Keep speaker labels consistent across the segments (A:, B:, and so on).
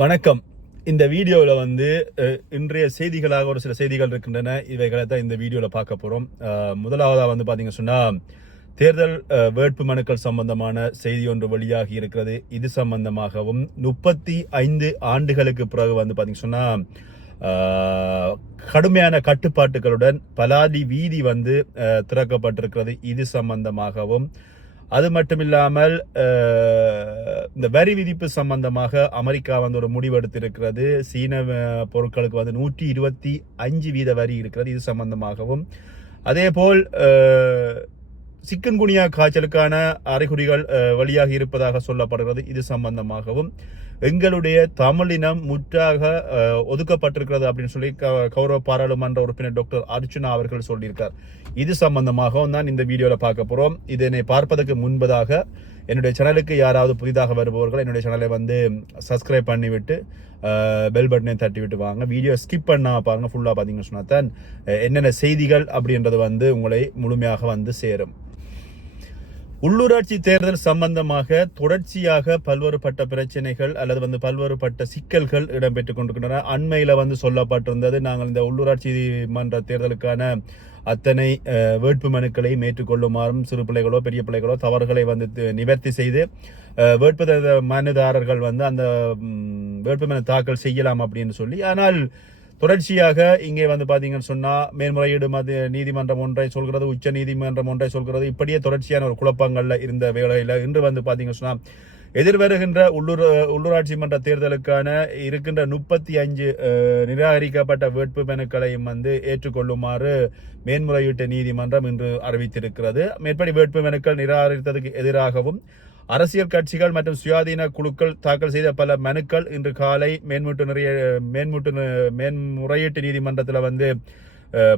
A: வணக்கம். இந்த வீடியோவில் வந்து இன்றைய செய்திகளாக ஒரு சில செய்திகள் இருக்கின்றன. இவைகளை தான் இந்த வீடியோவில் பார்க்க போகிறோம் முதலாவதாக வந்து பார்த்தீங்க சொன்னால் தேர்தல் வேட்பு மனுக்கள் சம்பந்தமான செய்தி ஒன்று வெளியாகி இருக்கிறது. இது சம்பந்தமாகவும் முப்பத்தி ஐந்து ஆண்டுகளுக்கு பிறகு வந்து பார்த்தீங்க சொன்னால் கடுமையான கட்டுப்பாட்டுகளுடன் பலாதி வீதி வந்து திறக்கப்பட்டிருக்கிறது. இது சம்பந்தமாகவும் அது மட்டும் இல்லாமல் இந்த வரி விதிப்பு சம்பந்தமாக அமெரிக்கா வந்து ஒரு முடிவெடுத்திருக்கிறது சீன பொருட்களுக்கு வந்து நூற்றி இருபத்தி அஞ்சு வீத வரி இருக்கிறது. இது சம்பந்தமாகவும். அதேபோல் அஹ், சிக்கன்குனியா காய்ச்சலுக்கான அறிகுறிகள் வழியாக வெளியாகி இருப்பதாக சொல்லப்படுகிறது. இது சம்பந்தமாகவும். எங்களுடைய தமிழினம் முற்றாக ஒதுக்கப்பட்டிருக்கிறது அப்படின்னு சொல்லி க- கௌரவ பாராளுமன்ற உறுப்பினர் டாக்டர் அர்ச்சுனா அவர்கள் சொல்லியிருக்கார். இது சம்பந்தமாகவும் தான் இந்த வீடியோவில் பார்க்க போறோம். இதனை பார்ப்பதற்கு முன்பதாக என்னுடைய சேனலுக்கு யாராவது புதிதாக வருபவர்கள் என்னுடைய சேனலை வந்து சப்ஸ்கிரைப் பண்ணிவிட்டு பெல் பட்டனை தட்டி விட்டு வாங்க. வீடியோ ஸ்கிப் பண்ணாம பாருங்க. ஃபுல்லாக பார்த்தீங்கன்னு சொன்னா தான் என்னென்ன செய்திகள் அப்படின்றது வந்து உங்களை முழுமையாக வந்து சேரும். உள்ளூராட்சி தேர்தல் சம்பந்தமாக தொடர்ச்சியாக பல்வேறுபட்ட பிரச்சனைகள் அல்லது வந்து பல்வேறுபட்ட சிக்கல்கள் இடம்பெற்றுக் கொண்டிருக்கின்றன. அண்மையில் வந்து சொல்லப்பட்டிருந்தது நாங்கள் இந்த உள்ளூராட்சி மன்ற தேர்தலுக்கான அத்தனை வேட்பு மனுக்களையும் ஏற்றுக்கொள்ளுமாறும் சிறு பிள்ளைகளோ பெரிய பிள்ளைகளோ தவறுகளை வந்து நிவர்த்தி செய்து வேட்பு மனுதாரர்கள் வந்து அந்த வேட்புமனு தாக்கல் செய்யலாம் அப்படின்னு சொல்லி ஆனால் தொடர்ச்சியாக இங்கே வந்து பார்த்தீங்கன்னு சொன்னால் மேல்முறையீடு மது நீதிமன்றம் ஒன்றை சொல்கிறது உச்ச நீதிமன்றம் ஒன்றை சொல்கிறது இப்படியே தொடர்ச்சியான ஒரு குழப்பங்களில் இருந்த வேலையில் இன்று வந்து பார்த்தீங்கன்னு சொன்னா எதிர்வருகின்ற உள்ளூர் உள்ளூராட்சி மன்ற தேர்தலுக்கான இருக்கின்ற முப்பத்தி அஞ்சு நிராகரிக்கப்பட்ட வேட்பு மனுக்களையும் வந்து ஏற்றுக்கொள்ளுமாறு மேன்முறையீட்டு நீதிமன்றம் இன்று அறிவித்திருக்கிறது. மேற்படி வேட்பு மனுக்கள் நிராகரித்ததுக்கு எதிராகவும் அரசியல் கட்சிகள் மற்றும் சுயாதீன குழுக்கள் தாக்கல் செய்த பல மனுக்கள் இன்று காலை மேன்முட்டு நிறைய மேன்முட்டு மேன்முறையீட்டு நீதிமன்றத்தில் வந்து அஹ்,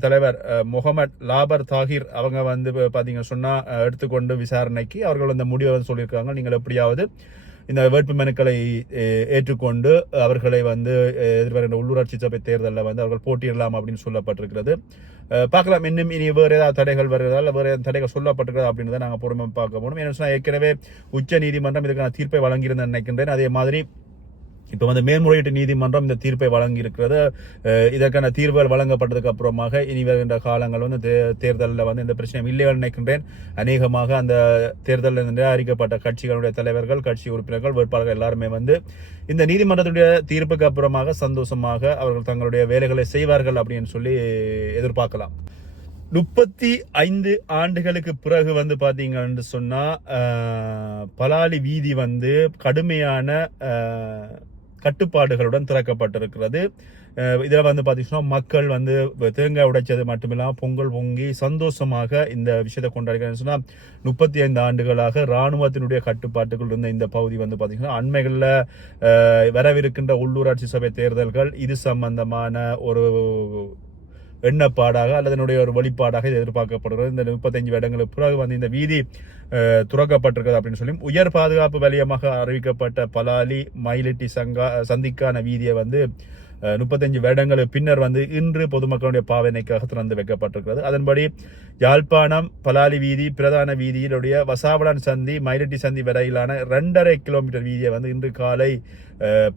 A: தலைவர் முகமது லாபர் தாகிர் அவங்க வந்து இப்ப சொன்னால் எடுத்துக்கொண்டு விசாரணைக்கு அவர்கள் அந்த முடிவை வந்து சொல்லியிருக்காங்க. நீங்கள் எப்படியாவது இந்த வேட்பு மனுக்களை ஏற்றுக்கொண்டு அவர்களை வந்து எதிர்வருகின்ற உள்ளூராட்சி சபை தேர்தலில் வந்து அவர்கள் போட்டியிடலாம் அப்படின்னு சொல்லப்பட்டிருக்கிறது. பார்க்கலாம். இன்னும் இனி வேறு ஏதாவது தடைகள் வருகிறதா? இல்லை வேறு ஏதாவது தடைகள் சொல்லப்பட்டிருக்கிறதா அப்படின்றத நாங்கள் பொறுமை பார்க்க போகணும் ஏன்னா ஏற்கனவே உச்ச நீதிமன்றம் இதுக்கான தீர்ப்பை வழங்கியிருந்தேன் நினைக்கின்றேன். அதே மாதிரி இப்போ வந்து மேல்முறையீட்டு நீதிமன்றம் இந்த தீர்ப்பை வழங்கி இருக்கிறது இதற்கான தீர்வுகள் வழங்கப்பட்டதுக்கு அப்புறமாக இனி வருகின்ற காலங்கள் வந்து தே- தேர்தலில் வந்து இந்த பிரச்சனை இல்லை நினைக்கின்றேன். அநேகமாக அந்த தேர்தலில் நிராகரிக்கப்பட்ட கட்சிகளுடைய தலைவர்கள் கட்சி உறுப்பினர்கள் வேட்பாளர்கள் எல்லாருமே வந்து இந்த நீதிமன்றத்துடைய தீர்ப்புக்கு அப்புறமாக சந்தோஷமாக அவர்கள் தங்களுடைய வேலைகளை செய்வார்கள் அப்படின்னு சொல்லி எதிர்பார்க்கலாம். முப்பத்தி ஐந்து ஆண்டுகளுக்கு பிறகு வந்து பார்த்தீங்கன்னு சொன்னால் பலாலி வீதி வந்து கடுமையான கட்டுப்பாடுகளுடன் திறக்கப்பட்டிருக்கிறது. இதில் வந்து பார்த்தீங்கன்னா மக்கள் வந்து தேங்காய் உடைச்சது மட்டுமில்லாம பொங்கல் பொங்கி சந்தோஷமாக இந்த விஷயத்தை கொண்டாடுகிறாங்க சொன்னால் முப்பத்தி ஐந்து ஆண்டுகளாக இராணுவத்தினுடைய கட்டுப்பாட்டுக்குள் இருந்த இந்த பகுதி வந்து பார்த்திங்கன்னா அண்மைகளில் வரவிருக்கின்ற உள்ளூராட்சி சபை தேர்தல்கள் இது சம்பந்தமான ஒரு எண்ணப்பாடாக அல்லது என்னுடைய ஒரு வழிபாடாக இது எதிர்பார்க்கப்படுகிறது. இந்த முப்பத்தஞ்சு வருடங்களுக்கு பிறகு வந்து இந்த வீதி துறக்கப்பட்டிருக்கிறது அப்படின்னு சொல்லி உயர் பாதுகாப்பு வலயமாக அறிவிக்கப்பட்ட பலாலி மயிலிட்டி சங்கா சந்திக்கான வீதியை வந்து முப்பத்தஞ்சு வருடங்களுக்கு பின்னர் வந்து இன்று பொதுமக்களுடைய பாவனைக்காக திறந்து வைக்கப்பட்டிருக்கிறது. அதன்படி யாழ்ப்பாணம் பலாலி வீதி பிரதான வீதியிலுடைய வசாவளன் சந்தி மயிலட்டி சந்தி வரையிலான ரெண்டரை கிலோமீட்டர் வீதியை வந்து இன்று காலை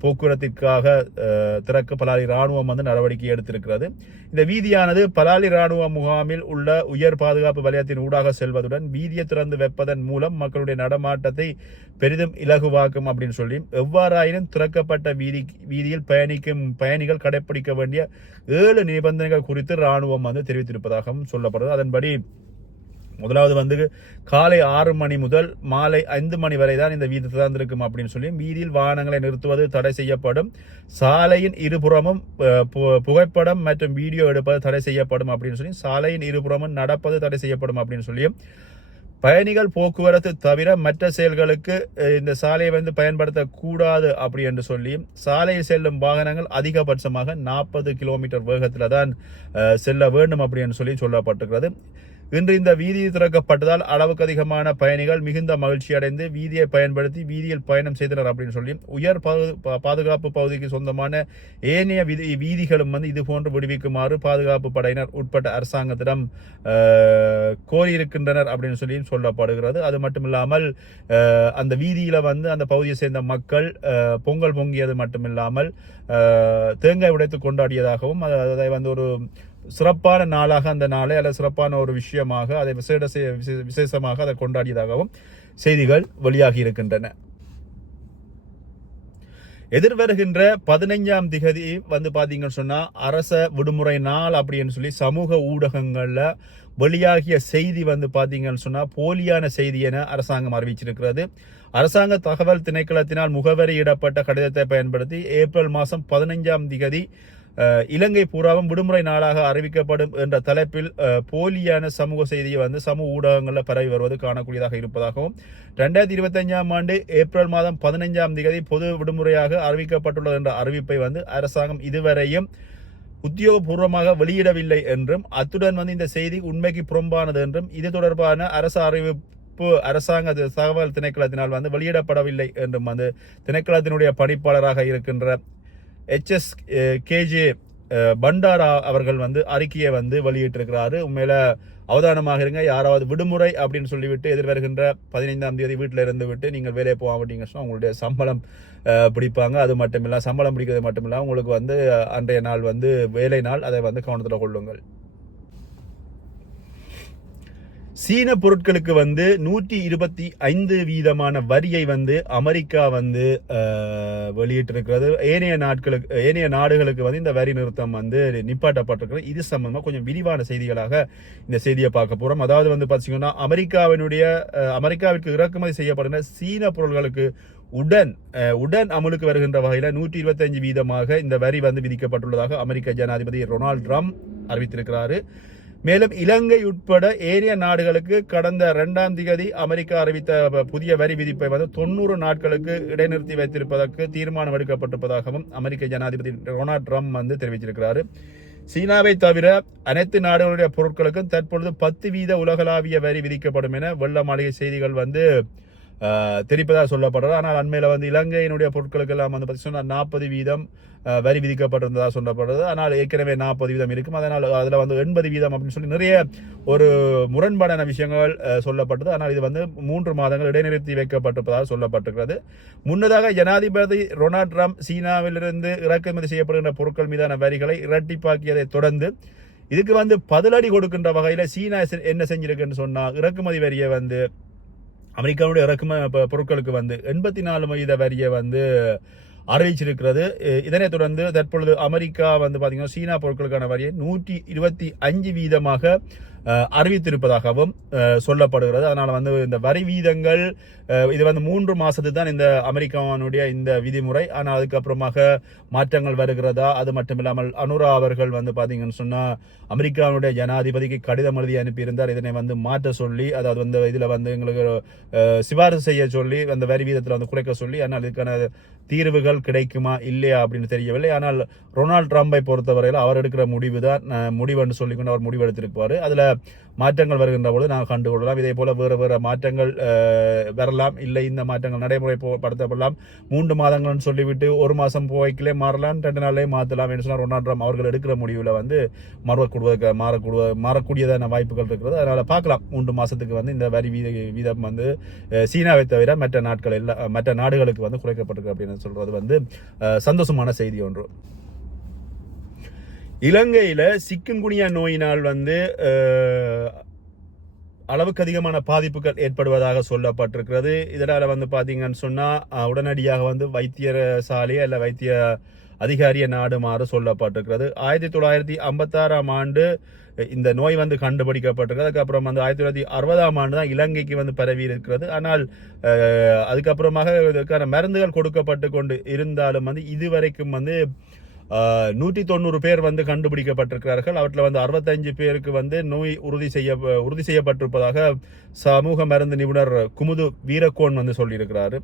A: போக்குவரத்திற்காக திறக்க பலாலி இராணுவம் வந்து நடவடிக்கை எடுத்திருக்கிறது. இந்த வீதியானது பலாலி இராணுவ முகாமில் உள்ள உயர் பாதுகாப்பு வலயத்தின் ஊடாக செல்வதுடன் வீதியை திறந்து வைப்பதன் மூலம் மக்களுடைய நடமாட்டத்தை பெரிதும் இலகுவாக்கும் அப்படின்னு சொல்லி எவ்வாறாயினும் திறக்கப்பட்ட வீதி வீதியில் பயணிக்கும் பயணிகள் கடைபிடிக்க வேண்டிய ஏழு நிபந்தனைகள் குறித்து ராணுவம் வந்து தெரிவித்திருப்பதாகவும் சொல்லப்படுது. அதன்படி முதலாவது வந்து காலை ஆறு மணி முதல் மாலை ஐந்து மணி வரை தான் இந்த வீதி திறந்திருக்கும் அப்படின்னு சொல்லி வீதியில் வாகனங்களை நிறுத்துவது தடை செய்யப்படும். சாலையின் இருபுறமும் பு- புகைப்படம் மற்றும் வீடியோ எடுப்பது தடை செய்யப்படும் அப்படின்னு சொல்லி சாலையின் இருபுறமும் நடப்பது தடை செய்யப்படும் அப்படின்னு சொல்லியும் பயணிகள் போக்குவரத்து தவிர மற்ற செயல்களுக்கு இந்த சாலையை வந்து பயன்படுத்தக்கூடாது அப்படி என்று சொல்லி சாலையில் செல்லும் வாகனங்கள் அதிகபட்சமாக நாற்பது கிலோமீட்டர் வேகத்தில் தான் செல்ல வேண்டும் அப்படின்னு சொல்லி சொல்லப்பட்டிருக்கிறது. இன்று இந்த வீதி திறக்கப்பட்டதால் அளவுக்கு அதிகமான பயணிகள் மிகுந்த மகிழ்ச்சி அடைந்து வீதியை பயன்படுத்தி வீதியில் பயணம் செய்தனர் அப்படின்னு சொல்லி உயர் பாது- பாதுகாப்பு பகுதிக்கு சொந்தமான ஏனைய வீதி வீதிகளும் வந்து இது போன்று விடுவிக்குமாறு பாதுகாப்பு படையினர் உட்பட்ட அரசாங்கத்திடம் கோரியிருக்கின்றனர் அப்படின்னு சொல்லி சொல்லப்படுகிறது. அது மட்டும் இல்லாமல் அந்த வீதியில் வந்து அந்த பகுதியை சேர்ந்த மக்கள் பொங்கல் பொங்கியது மட்டும் இல்லாமல் தேங்காய் உடைத்து கொண்டாடியதாகவும் அது- அதை வந்து ஒரு சிறப்பான நாளாக அந்த நாளை அல்லது சிறப்பான ஒரு விஷயமாக அதை விசேட செய்ய விசேஷமாக அதை கொண்டாடியதாகவும் செய்திகள் வெளியாகி இருக்கின்றன. எதிர்வருகின்ற பதினைஞ்சாம் திகதி வந்து பார்த்தீங்கன்னு சொன்னா அரச விடுமுறை நாள் அப்படின்னு சொல்லி சமூக ஊடகங்களில் வெளியாகிய செய்தி வந்து பார்த்தீங்கன்னு சொன்னால் போலியான செய்தி என அரசாங்கம் அறிவிச்சிருக்கிறது. அரசாங்க தகவல் திணைக்களத்தினால் முகவரியிடப்பட்ட கடிதத்தை பயன்படுத்தி ஏப்ரல் மாதம் பதினைஞ்சாம் திகதி இலங்கை பூராவும் விடுமுறை நாளாக அறிவிக்கப்படும் என்ற தலைப்பில் போலியான சமூக செய்தியை வந்து சமூக ஊடகங்களில் பரவி வருவது காணக்கூடியதாக இருப்பதாகவும் ரெண்டாயிரத்தி இருபத்தஞ்சாம் ஆண்டு ஏப்ரல் மாதம் பதினைஞ்சாம் தேதி பொது விடுமுறையாக அறிவிக்கப்பட்டுள்ளது என்ற அறிவிப்பை வந்து அரசாங்கம் இதுவரையும் உத்தியோகபூர்வமாக வெளியிடவில்லை என்றும் அத்துடன் வந்து இந்த செய்தி உண்மைக்கு புறம்பானது என்றும் இது தொடர்பான அரசு அறிவிப்பு அரசாங்க தகவல் திணைக்களத்தினால் வந்து வெளியிடப்படவில்லை என்றும் வந்து திணைக்களத்தினுடைய பணிப்பாளராக இருக்கின்ற எச்எஸ் கேஜே பண்டாரா அவர்கள் வந்து அறிக்கையை வந்து வெளியிட்டிருக்கிறாரு. உண்மையில அவதானமாக இருங்க. யாராவது விடுமுறை அப்படின்னு சொல்லிவிட்டு எதிர்வருகின்ற பதினைந்தாம் தேதி வீட்டில் இருந்து விட்டு நீங்கள் வேலையை போக மாட்டீங்க சொன்னால் உங்களுடைய சம்பளம் eh, பிடிப்பாங்க. அது மட்டும் சம்பளம் பிடிக்கிறது மட்டும் உங்களுக்கு வந்து அன்றைய நாள் வந்து வேலை நாள். அதை வந்து கவனத்தில் கொள்ளுங்கள். சீன பொருட்களுக்கு வந்து நூற்றி இருபத்தி ஐந்து வீதமான வரியை வந்து அமெரிக்கா வந்து வெளியிட்டிருக்கிறது. ஏனைய நாட்களுக்கு ஏனைய நாடுகளுக்கு வந்து இந்த வரி நிறுத்தம் வந்து நிப்பாட்டப்பட்டிருக்கிறது. இது சம்பந்தமாக கொஞ்சம் விரிவான செய்திகளாக இந்த செய்தியை பார்க்க போகிறோம் அதாவது வந்து பார்த்தீங்கன்னா அமெரிக்காவினுடைய அமெரிக்காவிற்கு இறக்குமதி செய்யப்படுகிற சீன பொருட்களுக்கு உடன் உடன் அமலுக்கு வருகின்ற வகையில் நூற்றி இருபத்தஞ்சு வீதமாக இந்த வரி வந்து விதிக்கப்பட்டுள்ளதாக அமெரிக்க ஜனாதிபதி ரொனால்ட் ட்ரம்ப் அறிவித்திருக்கிறாரு. மேலும் இலங்கை உட்பட ஏரிய நாடுகளுக்கு கடந்த இரண்டாம் திகதி அமெரிக்கா அறிவித்த புதிய வரி விதிப்பை வந்து தொண்ணூறு நாட்களுக்கு இடைநிறுத்தி வைத்திருப்பதற்கு தீர்மானம் எடுக்கப்பட்டிருப்பதாகவும் அமெரிக்க ஜனாதிபதி டொனால்ட் ட்ரம்ப் வந்து தெரிவித்திருக்கிறார். சீனாவை தவிர அனைத்து நாடுகளுடைய பொருட்களுக்கும் தற்பொழுது பத்து வீத உலகளாவிய வரி விதிக்கப்படும் என வெள்ள மாளிகை செய்திகள் வந்து தெரிப்பதாக சொல்லப்படுறது ஆனால் அண்மையில் வந்து இலங்கையினுடைய பொருட்களுக்கு எல்லாம் வந்து பார்த்தீங்கன்னா நாற்பது வீதம் வரி விதிக்கப்பட்டிருந்ததாக சொல்லப்படுறது ஆனால் ஏற்கனவே நாற்பது வீதம் இருக்கும். அதனால் அதில் வந்து எண்பது வீதம் அப்படின்னு சொல்லி நிறைய ஒரு முரண்பாடான விஷயங்கள் சொல்லப்பட்டது. ஆனால் இது வந்து மூன்று மாதங்கள் இடைநிறுத்தி வைக்கப்பட்டிருப்பதாக சொல்லப்பட்டிருக்கிறது. முன்னதாக ஜனாதிபதி ரொனால்ட் ட்ரம்ப் சீனாவிலிருந்து இறக்குமதி செய்யப்படுகின்ற பொருட்கள் மீதான வரிகளை இரட்டிப்பாக்கியதை தொடர்ந்து இதுக்கு வந்து பதிலடி கொடுக்கின்ற வகையில் சீனா என்ன செஞ்சிருக்குன்னு சொன்னால் இறக்குமதி வரியை வந்து அமெரிக்காவுடைய இறக்குமதி பொருட்களுக்கு வந்து எண்பத்தி நாலு வீத வரியை வந்து அறிவிச்சிருக்கிறது. இதனைத் தொடர்ந்து தற்பொழுது அமெரிக்கா வந்து பார்த்தீங்கன்னா சீனா பொருட்களுக்கான வரியை நூற்றி இருபத்தி அஞ்சு வீதமாக அறிவித்திருப்பதாகவும் சொல்லப்படுகிறது. அதனால் வந்து இந்த வரி வீதங்கள் இது வந்து மூன்று மாதத்துக்கு தான் இந்த அமெரிக்காவினுடைய இந்த விதிமுறை. ஆனால் அதுக்கப்புறமாக மாற்றங்கள் வருகிறதா? அது மட்டும் இல்லாமல் அனுரா அவர்கள் வந்து பார்த்தீங்கன்னு சொன்னால் அமெரிக்காவினுடைய ஜனாதிபதிக்கு கடிதம் எழுதி அனுப்பியிருந்தார். இதனை வந்து மாற்ற சொல்லி அதாவது வந்து இதில் வந்து எங்களுக்கு சிபாரிசு செய்ய சொல்லி அந்த வரி வீதத்தில் வந்து குறைக்க சொல்லி ஆனால் இதுக்கான தீர்வுகள் கிடைக்குமா இல்லையா அப்படின்னு தெரியவில்லை. ஆனால் ரொனால்ட் ட்ரம்பை பொறுத்தவரையில் அவர் எடுக்கிற முடிவு தான் முடிவுன்னு சொல்லிக்கொண்டு அவர் முடிவெடுத்திருப்பார். அதில் மாற்றங்கள் வருகின்ற பொழுது நாங்கள் கண்டுகொள்ளலாம். இதே போல வேறு வேறு மாற்றங்கள் வரலாம். இல்லை இந்த மாற்றங்கள் நடைமுறை படுத்தப்படலாம் மூன்று மாதங்கள்னு சொல்லிவிட்டு ஒரு மாதம் போய்க்கிலே மாறலாம் ரெண்டு நாளே மாற்றலாம் என்று சொன்னால் ரொனால்ட் ட்ரம்ப் அவர்கள் எடுக்கிற முடிவில் வந்து மாறக்கூடுவதற்கு மாறக்கூடுவ மாறக்கூடியதான வாய்ப்புகள் இருக்கிறது. அதனால் பார்க்கலாம். மூன்று மாதத்துக்கு வந்து இந்த வரி வீத வீதம் வந்து சீனாவை தவிர மற்ற நாட்கள் எல்லாம் மற்ற நாடுகளுக்கு வந்து குறைக்கப்பட்டிருக்கு அப்படின்னு சொல்கிறது வந்து சந்தோஷமான செய்தி ஒன்று. இலங்கையில் சிக்கன்குனியா நோயினால் வந்து அளவுக்கு அதிகமான பாதிப்புகள் ஏற்படுவதாக சொல்லப்பட்டிருக்கிறது. இதனால் வந்து பார்த்தீங்கன்னு சொன்னால் உடனடியாக வந்து வைத்தியசாலை அல்ல வைத்திய அதிகாரிய நாடுமாறு சொல்லப்பட்டிருக்கிறது. ஆயிரத்தி தொள்ளாயிரத்தி ஐம்பத்தாறாம் ஆண்டு இந்த நோய் வந்து கண்டுபிடிக்கப்பட்டிருக்கிறது. அதுக்கப்புறம் வந்து ஆயிரத்தி தொள்ளாயிரத்தி அறுபதாம் ஆண்டு தான் இலங்கைக்கு வந்து பரவி இருக்கிறது. ஆனால் அதுக்கப்புறமாக இதற்கான மருந்துகள் கொடுக்கப்பட்டு கொண்டு இருந்தாலும் வந்து இதுவரைக்கும் வந்து நூற்றி தொண்ணூறு பேர் வந்து கண்டுபிடிக்கப்பட்டிருக்கிறார்கள். அவற்றில் வந்து அறுபத்தஞ்சு பேருக்கு வந்து நோய் உறுதி செய்ய உறுதி செய்யப்பட்டிருப்பதாக சமூக மருந்து நிபுணர் குமுது வீரக்கோன் வந்து சொல்லியிருக்கிறாரு.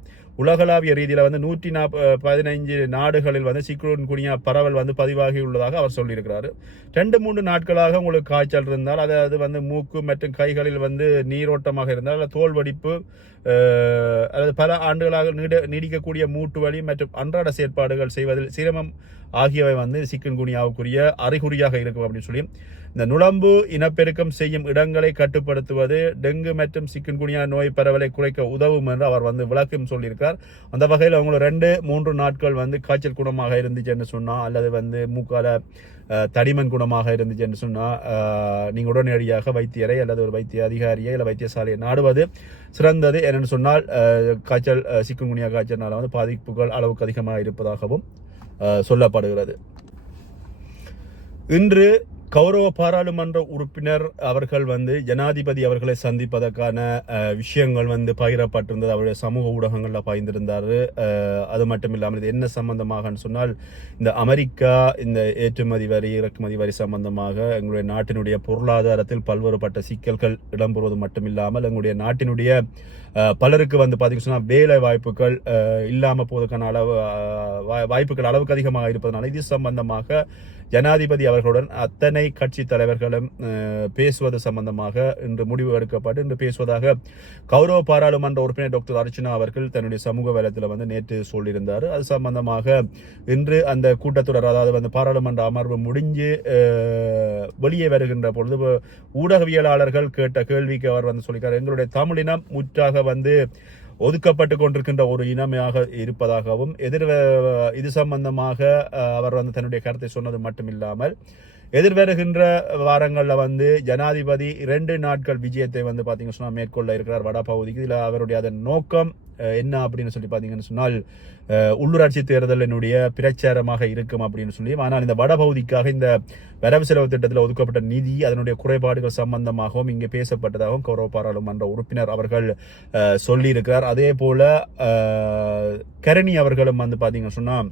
A: உலகளாவிய ரீதியில் வந்து நூற்றி நாற்ப பதினைஞ்சு நாடுகளில் வந்து சிக்குன் குனியா பரவல் வந்து பதிவாகி உள்ளதாக அவர் சொல்லியிருக்கிறாரு. ரெண்டு மூன்று நாட்களாக உங்களுக்கு காய்ச்சல் இருந்தால் அதாவது வந்து மூக்கு மற்றும் கைகளில் வந்து நீரோட்டமாக இருந்தால் தோல் வடிப்பு அல்லது பல ஆண்டுகளாக நீட நீடிக்கக்கூடிய மூட்டு வலி மற்றும் அன்றாட செயற்பாடுகள் செய்வதில் சிரமம் ஆகியவை வந்து சிக்கன்குனியாவுக்குரிய அறிகுறியாக இருக்கும் அப்படின்னு சொல்லி. இந்த நுளம்பு இனப்பெருக்கம் செய்யும் இடங்களை கட்டுப்படுத்துவது டெங்கு மற்றும் சிக்கன்குனியா நோய் பரவலை குறைக்க உதவும் என்று அவர் வந்து விளக்கம் சொல்லியிருக்கார். அந்த வகையில் அவங்களும் ரெண்டு மூன்று நாட்கள் வந்து காய்ச்சல் குணமாக இருந்துச்சுன்னு சொன்னால் அல்லது வந்து மூக்கால தடிமன் குணமாக இருந்துச்சுன்னு என்று சொன்னால் நீங்கள் உடனடியாக வைத்தியரை அல்லது ஒரு வைத்திய அதிகாரியை இல்லை வைத்தியசாலையை நாடுவது சிறந்தது. என்னென்னு சொன்னால் காய்ச்சல் சிக்கன்குனியா காய்ச்சல்னால வந்து பாதிப்புகள் அளவுக்கு அதிகமாக இருப்பதாகவும் சொல்லப்படுகிறது. இன்று கௌரவ பாராளுமன்ற உறுப்பினர் அவர்கள் வந்து ஜனாதிபதி அவர்களை சந்திப்பதற்கான விஷயங்கள் வந்து பகிரப்பட்டிருந்தது. அவருடைய சமூக ஊடகங்களில் பகிர்ந்திருந்தார் அது மட்டும் இல்லாமல் இது என்ன சம்பந்தமாகன்னு சொன்னால் இந்த அமெரிக்கா இந்த ஏற்றுமதி வரி இறக்குமதி வரி சம்பந்தமாக எங்களுடைய நாட்டினுடைய பொருளாதாரத்தில் பல்வேறுபட்ட சிக்கல்கள் இடம்பெறுவது மட்டுமில்லாமல் எங்களுடைய நாட்டினுடைய பலருக்கு வந்து பார்த்தீங்கன்னு சொன்னால் வேலை வாய்ப்புகள் இல்லாமல் போவதற்கான அளவு வாய்ப்புகள் அளவுக்கு அதிகமாக இருப்பதனால இது சம்பந்தமாக ஜனாதிபதி அவர்களுடன் அத்தனை கட்சி தலைவர்களும் பேசுவது சம்பந்தமாக இன்று முடிவு எடுக்கப்பட்டு இன்று பேசுவதாக கௌரவ பாராளுமன்ற உறுப்பினர் டாக்டர் அர்ச்சனா அவர்கள் தன்னுடைய சமூக வலத்தில் வந்து நேற்று சொல்லியிருந்தார். அது சம்பந்தமாக இன்று அந்த கூட்டத்தொடர் அதாவது வந்து பாராளுமன்ற அமர்வு முடிஞ்சு வெளியே வருகின்ற பொழுது ஊடகவியலாளர்கள் கேட்ட கேள்விக்கு அவர் வந்து சொல்லியிருக்கார். எங்களுடைய தமிழினம் முற்றாக வந்து ஒதுக்கப்பட்டு கொண்டிருக்கின்ற ஒரு இனமையாக இருப்பதாகவும் எதிர் இது சம்பந்தமாக அவர் வந்து தன்னுடைய கருத்தை சொன்னது மட்டுமில்லாமல் எதிர்வருகின்ற வாரங்களில் வந்து ஜனாதிபதி இரண்டு நாட்கள் விஜயத்தை வந்து பார்த்தீங்கன்னு சொன்னால் மேற்கொள்ள இருக்கிறார் வட பகுதிக்கு. இதில் அவருடைய அதன் நோக்கம் என்ன அப்படின்னு சொல்லி பார்த்தீங்கன்னு சொன்னால் உள்ளூராட்சி தேர்தலினுடைய பிரச்சாரமாக இருக்கும் அப்படின்னு சொல்லி ஆனால் இந்த வடபகுதிக்காக இந்த வரவு செலவு திட்டத்தில் ஒதுக்கப்பட்ட நிதி அதனுடைய குறைபாடுகள் சம்பந்தமாகவும் இங்கே பேசப்பட்டதாகவும் கௌரவ பாராளுமன்ற உறுப்பினர் அவர்கள் சொல்லியிருக்கிறார். அதே போல் கரணி அவர்களும் வந்து பார்த்தீங்கன்னு சொன்னால்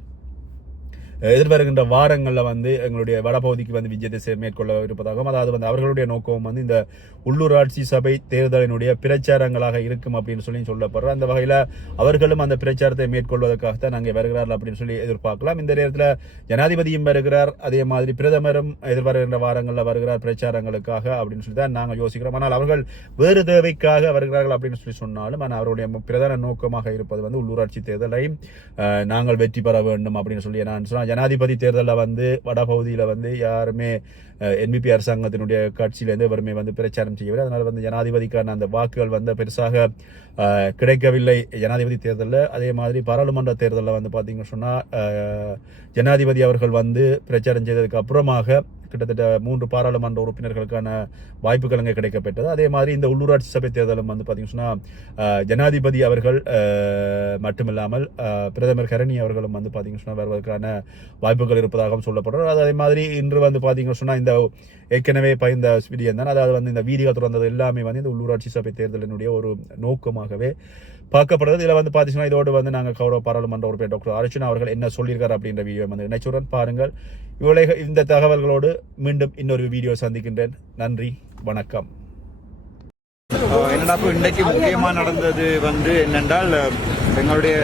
A: எதிர்வருகின்ற வாரங்களில் வந்து எங்களுடைய வடபகுதிக்கு வந்து விஜயத்தை மேற்கொள்ள இருப்பதாகவும் அதாவது வந்து அவர்களுடைய நோக்கம் வந்து இந்த உள்ளூராட்சி சபை தேர்தலினுடைய பிரச்சாரங்களாக இருக்கும் அப்படின்னு சொல்லி சொல்லப்படுற அந்த வகையில் அவர்களும் அந்த பிரச்சாரத்தை மேற்கொள்வதற்காகத்தான் அங்கே வருகிறார்கள் அப்படின்னு சொல்லி எதிர்பார்க்கலாம். இந்த நேரத்தில் ஜனாதிபதியும் வருகிறார் அதே மாதிரி பிரதமரும் எதிர்வருகின்ற வாரங்களில் வருகிறார் பிரச்சாரங்களுக்காக அப்படின்னு சொல்லி தான் நாங்கள் யோசிக்கிறோம். ஆனால் அவர்கள் வேறு தேவைக்காக வருகிறார்கள் அப்படின்னு சொல்லி சொன்னாலும் ஆனால் அவருடைய பிரதான நோக்கமாக இருப்பது வந்து உள்ளூராட்சி தேர்தலை நாங்கள் வெற்றி பெற வேண்டும் அப்படின்னு சொல்லி நான் சொன்னா ஜனாதிபதி தேர்தலில் வந்து வடபகுதியில் வந்து யாருமே என்பிபி அரசாங்கத்தினுடைய கட்சியிலேருந்து இவருமே வந்து பிரச்சாரம் செய்யவில்லை. அதனால் வந்து ஜனாதிபதிக்கான அந்த வாக்குகள் வந்து பெருசாக கிடைக்கவில்லை ஜனாதிபதி தேர்தலில். அதே மாதிரி பாராளுமன்ற தேர்தலில் வந்து பார்த்தீங்கன்னு சொன்னால் ஜனாதிபதி அவர்கள் வந்து பிரச்சாரம் செய்ததுக்கு அப்புறமாக கிட்டத்தட்ட மூன்று பாராளுமன்ற உறுப்பினர்களுக்கான வாய்ப்புகள் அங்கே கிடைக்கப்பட்டது அதே மாதிரி இந்த உள்ளூராட்சி சபை தேர்தலும் வந்து பார்த்தீங்கன்னா ஜனாதிபதி அவர்கள் மட்டுமில்லாமல் பிரதமர் கரணி அவர்களும் வந்து பார்த்தீங்கன்னா சொன்னால் வருவதற்கான வாய்ப்புகள் இருப்பதாகவும் சொல்லப்படுறார் அது அதே மாதிரி இன்று வந்து பார்த்தீங்கன்னு இந்த இந்த ஏற்கனவே பயந்த விடியம் தான். அதாவது வந்து இந்த வீதிகள் திறந்தது எல்லாமே வந்து இந்த உள்ளூராட்சி சபை தேர்தலினுடைய ஒரு நோக்கமாகவே பார்க்கப்படுறது இதில் வந்து பார்த்தீங்கன்னா இதோடு வந்து நாங்கள் கௌரவ பாராளுமன்ற உறுப்பினர் டாக்டர் அர்ச்சனா அவர்கள் என்ன சொல்லியிருக்கார் அப்படின்ற வீடியோ வந்து இணைச்சுடன் பாருங்கள். இவ்வளவு இந்த தகவல்களோடு மீண்டும் இன்னொரு வீடியோ சந்திக்கின்றேன். நன்றி வணக்கம்.
B: என்னடா இப்போ இன்றைக்கு முக்கியமாக நடந்தது வந்து என்னென்றால் எங்களுடைய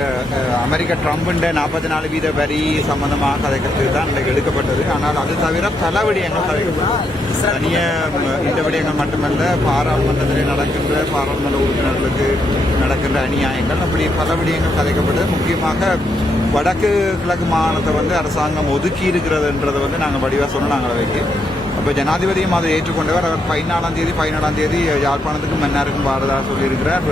B: அமெரிக்க ட்ரம்புண்ட நாற்பத்தி நாலு வீத வரி சம்பந்தமாக கதைக்கிறதுக்கு தான் இன்றைக்கு எடுக்கப்பட்டது. ஆனால் அது தவிர பல விடயங்கள் கதைக்கப்பட்டது. தனிய இந்த விடயங்கள் மட்டுமல்ல பாராளுமன்றத்தில் நடக்கின்ற பாராளுமன்ற உறுப்பினர்களுக்கு நடக்கின்ற அநியாயங்கள் அப்படி பல விடயங்கள் கதைக்கப்பட்டது. முக்கியமாக வடக்கு கிழக்கு மாகாணத்தை வந்து அரசாங்கம் ஒதுக்கி இருக்கிறதுன்றதை வந்து நாங்கள் வடிவாக சொன்னோம் நாங்கள் வைக்க அப்போ ஜனாதிபதியும் அதை ஏற்றுக்கொண்டவர். அவர் பதினாலாம் தேதி பதினேழாம் தேதி யாழ்ப்பாணத்துக்கும் மன்னாருக்கும் வாரதா சொல்லியிருக்கிறார்.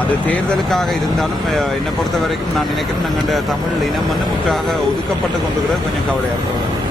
B: அது தேர்தலுக்காக இருந்தாலும் என்னை பொறுத்த வரைக்கும் நான் நினைக்கிறேன் நாங்கள் தமிழ் இனம் வந்து முற்றாக ஒதுக்கப்பட்டு கொண்டிருக்கிறது. கொஞ்சம் கவலையாக இருக்கிறது